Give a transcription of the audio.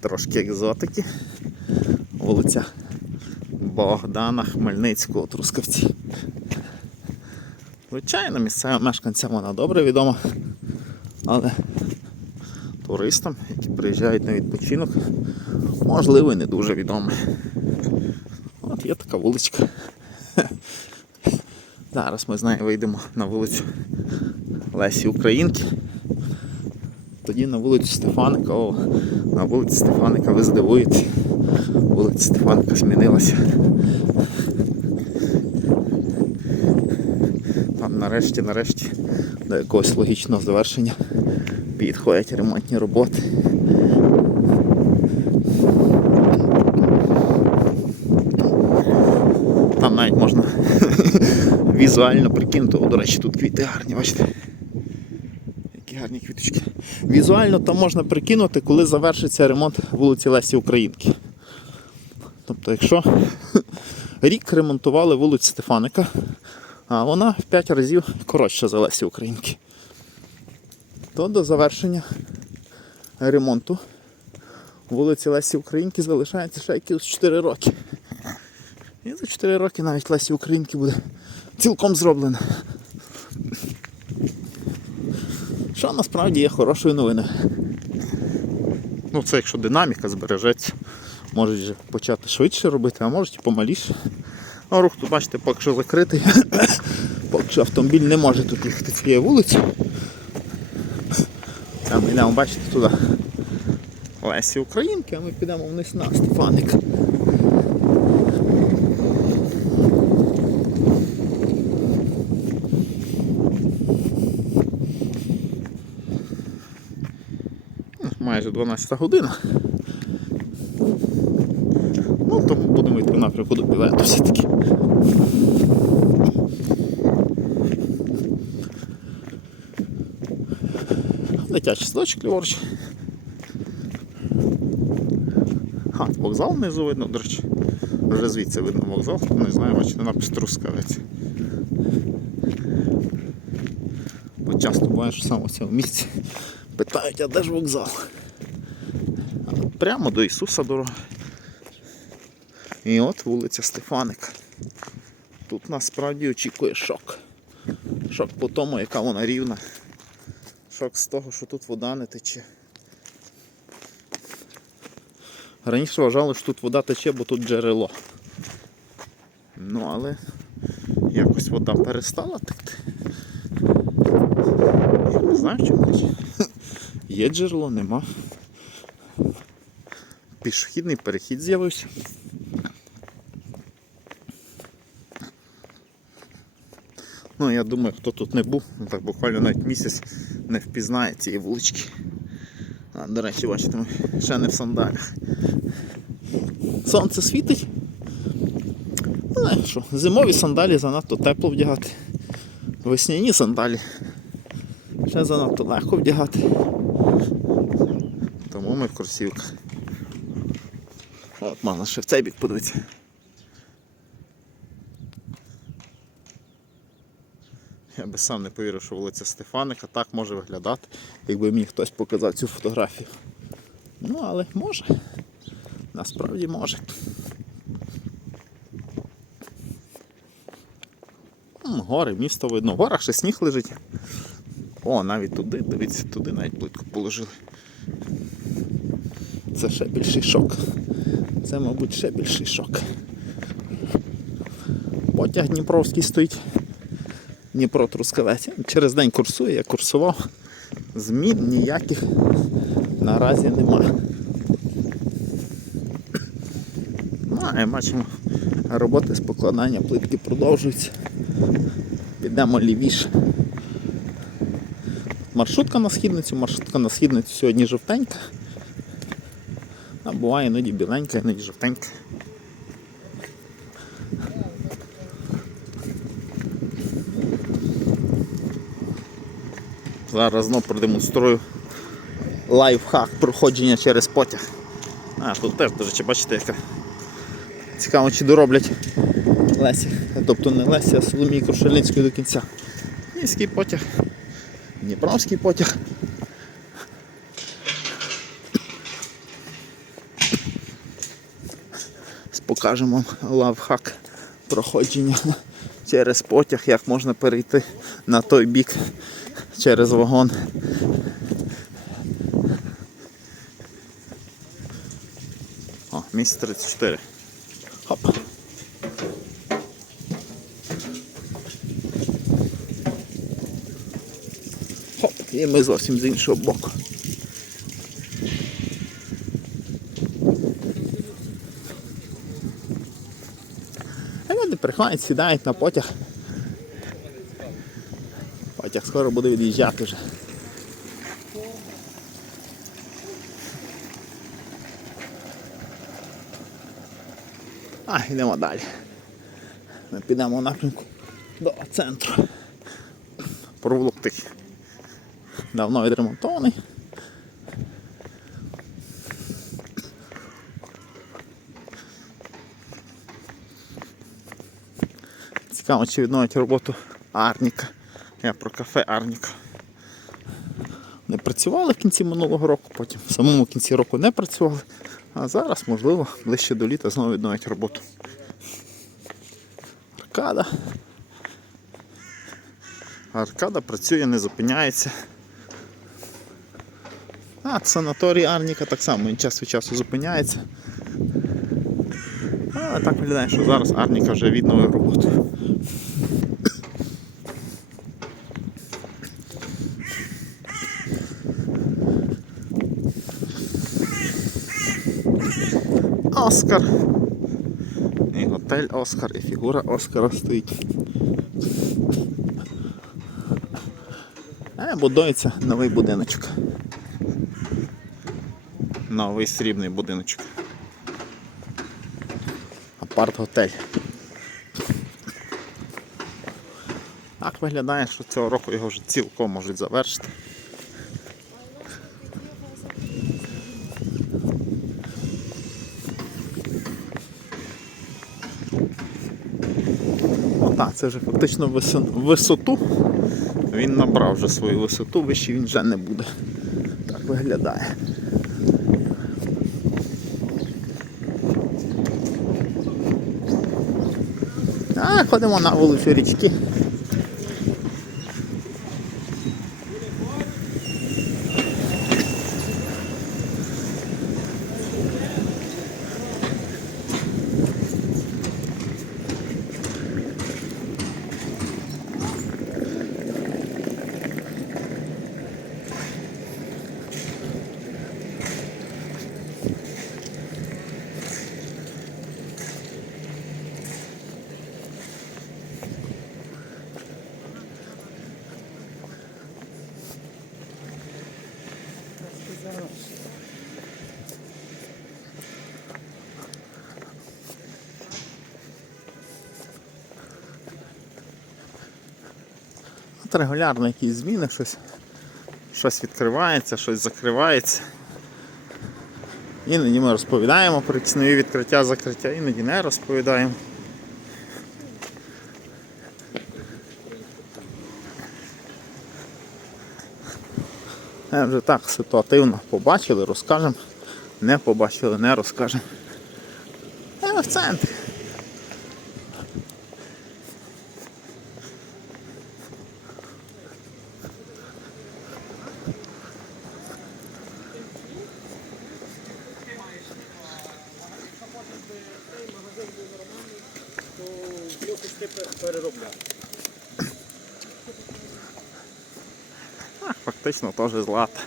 Трошки екзотики. Вулиця Богдана Хмельницького, Трускавці. Звичайно, місцевим мешканцям вона добре відома, але туристам, які приїжджають на відпочинок, можливо і не дуже відома. От є така вуличка. Зараз ми з нею вийдемо на вулицю Лесі Українки. Тоді на вулицю Стефаника, о, на вулиці Стефаника ви здивуєте. Вулиця Стефаника змінилася. Там нарешті, нарешті, до якогось логічного завершення підходять ремонтні роботи. Там навіть можна візуально прикинути. О, до речі, тут квіти гарні, бачите? Гарні квіточки. Візуально там можна прикинути, коли завершиться ремонт вулиці Лесі Українки. Тобто, якщо рік ремонтували вулицю Стефаника, а вона в 5 разів коротша за Лесі Українки, то до завершення ремонту вулиці Лесі Українки залишається ще якісь 4 роки. І за 4 роки навіть Лесі Українки буде цілком зроблена. Що насправді є хорошою новиною. Ну, це якщо динаміка збережеться, можуть вже почати швидше робити, а можуть і помаліше. А рух тут, бачите, поки що закритий. поки що автомобіль не може тут їхати цією вулицею. А ми йдемо, бачите, туди. Лесі Українки, а ми підемо вниз на Стефаник. Майже 12 година. Ну, тому будемо йти напрямку до білету все-таки. Дитячий садочок ліворуч. А, вокзал внизу видно, до речі. Вже звідси видно вокзал, не знаю, бачите, напис Трускавець. Бо часто що саме в цьому місці питають, а де ж вокзал? Прямо до Ісуса дорога. І от вулиця Стефаника. Тут насправді очікує шок. Шок по тому, яка вона рівна. Шок з того, що тут вода не тече. Раніше вважали, що тут вода тече, бо тут джерело. Ну але якось вода перестала текти. Я не знаю, чому. Є джерело, нема. Пішохідний перехід з'явився. Ну, я думаю, хто тут не був, так буквально навіть місяць не впізнає цієї вулички. А, до речі, бачите, ми ще не в сандалях. Сонце світить. Ну, знаєш що, зимові сандалі занадто тепло вдягати. Весняні сандалі. Ще занадто легко вдягати. Тому ми в кросівках. От можна ще в цей бік подивитися. Я би сам не повірив, що вулиця Стефаника так може виглядати, якби мені хтось показав цю фотографію. Ну, але може. Насправді може. М, Гори, місто видно. В горах ще сніг лежить. О, навіть туди, дивіться, туди навіть плитку положили. Це ще більший шок. Це, мабуть, ще більший шок. Потяг Дніпровський стоїть. Дніпро Трускавець. Через день курсує, я курсував. Змін ніяких наразі нема. Ну, і бачимо, роботи з покладання плитки продовжуються. Підемо лівіше. Маршрутка на східницю, маршрутка на східницю сьогодні жовтенька. А буває іноді біленька, іноді жовтенька. Зараз знову продемонструю лайфхак проходження через потяг. А, тут теж, до речі, бачите, яка цікаво, чи дороблять Лесі. Тобто не Лесі, а Соломії Крушельницької до кінця. Міський потяг, Дніпровський потяг. Покажемо лавхак проходження через потяг, як можна перейти на той бік через вагон. О, місць 34. Хоп. Хоп, і ми зовсім з іншого боку. Приходять, сідають на потяг. Потяг скоро буде від'їжджати вже. А, йдемо далі. Ми підемо в напрямку до центру. Провулок такий. Давно відремонтований. Цікаво, чи відновить роботу Арніка. Я про кафе Арніка. Не працювали в кінці минулого року, потім в самому кінці року не працювали. А зараз, можливо, ближче до літа знову відновить роботу. Аркада. Аркада працює, не зупиняється. А, санаторій Арніка так само, він час від часу зупиняється. Але так виглядає, що зараз Арніка вже відновив роботу. Оскар. І готель Оскар, і фігура Оскара стоїть. А будується новий будиночок. Новий срібний будиночок. Апарт-готель. Так виглядає, що цього року його вже цілком можуть завершити. Так, це вже фактично висоту. Він набрав вже свою висоту, вище він вже не буде. Так виглядає. А, ходимо на вулицю річки. От регулярно якісь зміни, щось, щось відкривається, щось закривається. Іноді ми розповідаємо про якісь нові відкриття, закриття, іноді не розповідаємо. Е, Вже так ситуативно побачили, розкажемо. Не побачили, не розкажемо. Е, в центрі. А, фактично теж злата.